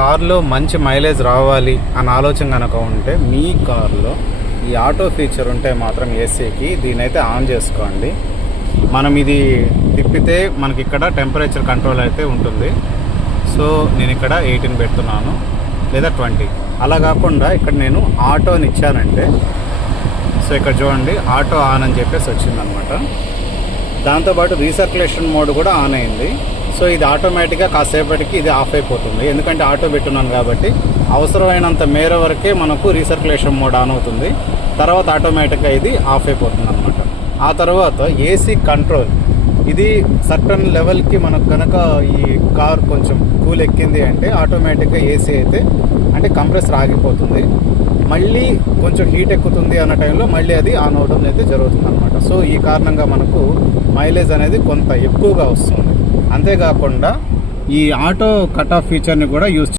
కార్లో మంచి మైలేజ్ రావాలి అని ఆలోచన కనుక ఉంటే మీ కార్లో ఈ ఆటో ఫీచర్ ఉంటే మాత్రం ఏసీకి దీనైతే ఆన్ చేసుకోండి. మనం ఇది తిప్పితే మనకి ఇక్కడ టెంపరేచర్ కంట్రోల్ అయితే ఉంటుంది. సో నేను ఇక్కడ 18 పెడుతున్నాను లేదా 20. అలా కాకుండా ఇక్కడ నేను ఆటోని ఇచ్చానంటే సో ఇక్కడ చూడండి ఆటో ఆన్ అని చెప్పేసి వచ్చిందనమాట. దాంతోపాటు రీసర్క్యులేషన్ మోడ్ కూడా ఆన్ అయింది. సో ఇది ఆటోమేటిక్గా కాసేపటికి ఇది ఆఫ్ అయిపోతుంది, ఎందుకంటే ఆటో పెట్టున్నాను కాబట్టి అవసరమైనంత మేర వరకే మనకు రీసర్క్యులేషన్ మోడ్ ఆన్ అవుతుంది. తర్వాత ఆటోమేటిక్గా ఇది ఆఫ్ అయిపోతుంది అనమాట. ఆ తర్వాత ఏసీ కంట్రోల్, ఇది సర్టన్ లెవెల్కి మనకు కనుక ఈ కార్ కొంచెం కూల్ ఎక్కింది అంటే ఆటోమేటిక్గా ఏసీ అయితే అంటే కంప్రెసర్ ఆగిపోతుంది. మళ్ళీ కొంచెం హీట్ ఎక్కుతుంది అన్న టైంలో మళ్ళీ అది ఆన్ అవడం అయితే జరుగుతుంది అనమాట. సో ఈ కారణంగా మనకు మైలేజ్ అనేది కొంత ఎక్కువగా వస్తుంది. అంతేకాకుండా ఈ ఆటో కట్ ఆఫ్ ఫీచర్ని కూడా యూజ్